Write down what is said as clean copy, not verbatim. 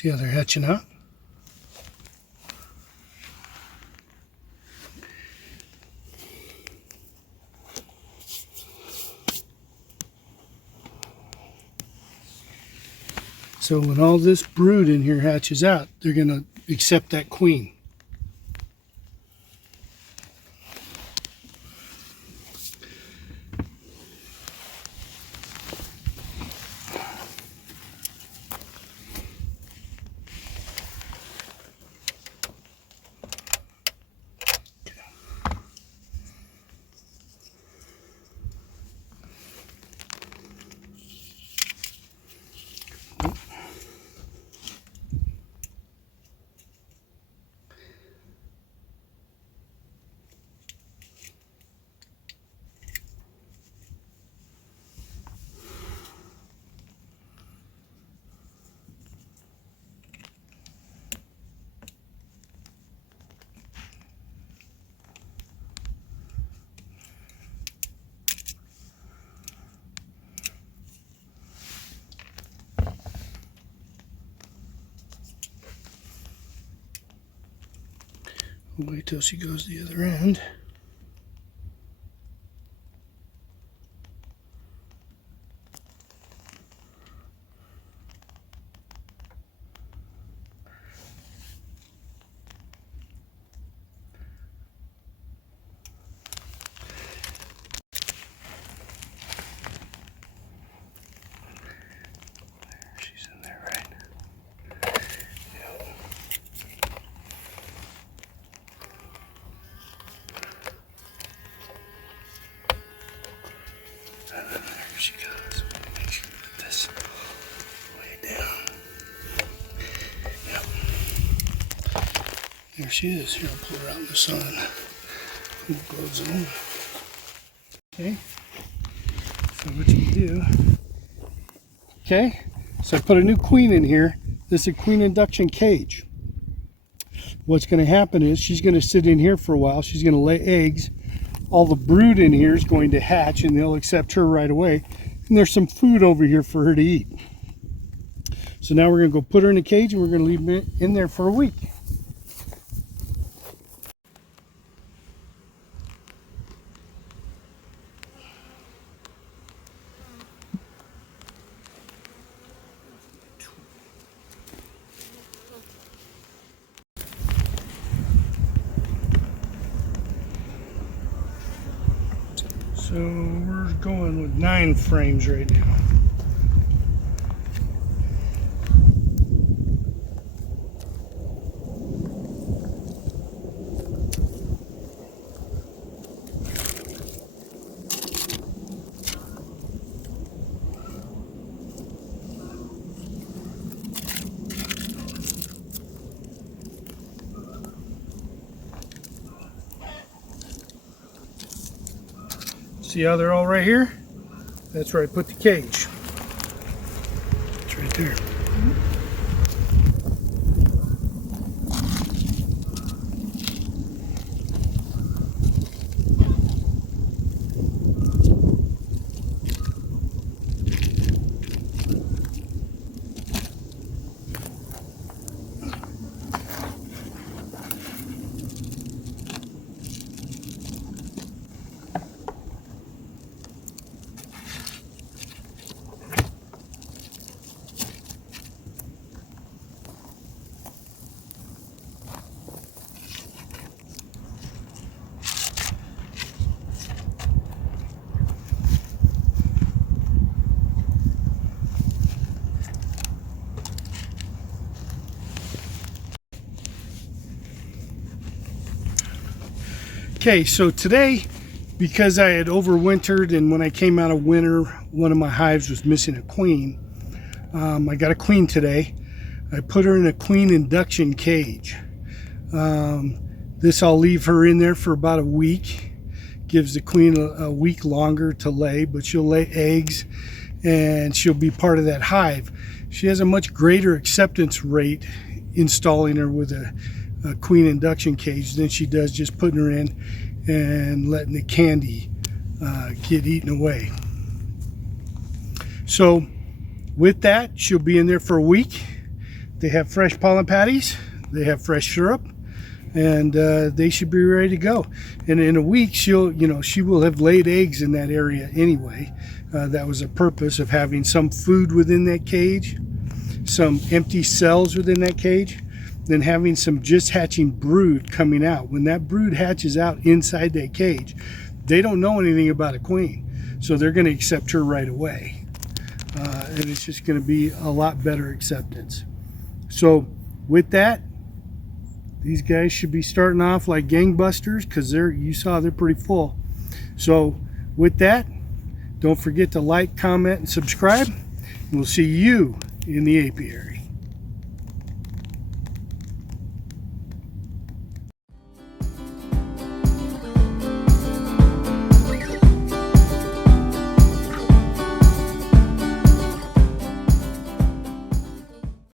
See how they're hatching out? So when all this brood in here hatches out, they're going to accept that queen. Wait till she goes the other end. She's in there, right? There she goes. Make sure we put this way down. Yep. There she is. Here, I'll pull her out in the sun. Put the gloves on. Okay. So what you do. Okay. So I put a new queen in here. This is a queen induction cage. What's going to happen is she's going to sit in here for a while. She's going to lay eggs. All the brood in here is going to hatch and they'll accept her right away. And there's some food over here for her to eat. So now we're going to go put her in a cage and we're going to leave her in there for a week. So we're going with 9 frames right now. See how they're all right here? That's where I put the cage. It's right there. Okay, so today, because I had overwintered and when I came out of winter, one of my hives was missing a queen. I got a queen today. I put her in a queen induction cage. This I'll leave her in there for about a week. Gives the queen a week longer to lay, but she'll lay eggs and she'll be part of that hive. She has a much greater acceptance rate installing her with a queen induction cage than she does just putting her in and letting the candy get eaten away. So with that, she'll be in there for a week. they have fresh pollen patties, they have fresh syrup, and they should be ready to go. And in a week, she will have laid eggs in that area anyway. That was the purpose of having some food within that cage, some empty cells within that cage, then having some just hatching brood coming out. When that brood hatches out inside that cage, they don't know anything about a queen, so they're going to accept her right away. And it's just going to be a lot better acceptance. So with that, these guys should be starting off like gangbusters, because you saw they're pretty full. So with that, don't forget to like, comment, and subscribe. And we'll see you in the apiary.